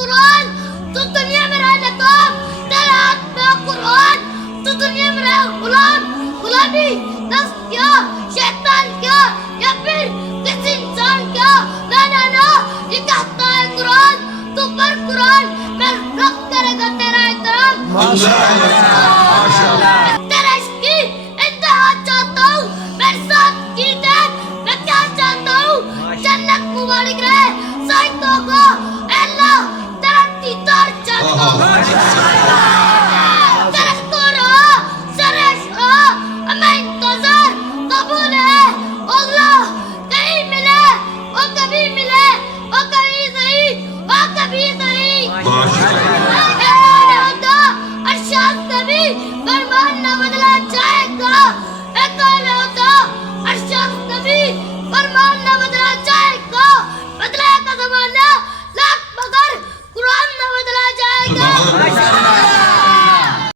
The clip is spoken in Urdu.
قرآن تو دنیا میں رہنے دو، تیرے ہاتھ میں ہو قرآن تو دنیا میں رہے غلام. غلامی نفس کیا، شیطان کیا، یا پھر کسی انسان کیا، نا یہ کہتا ہے قرآن تو پر قرآن میں رکھ کرے گا تیرا احترام.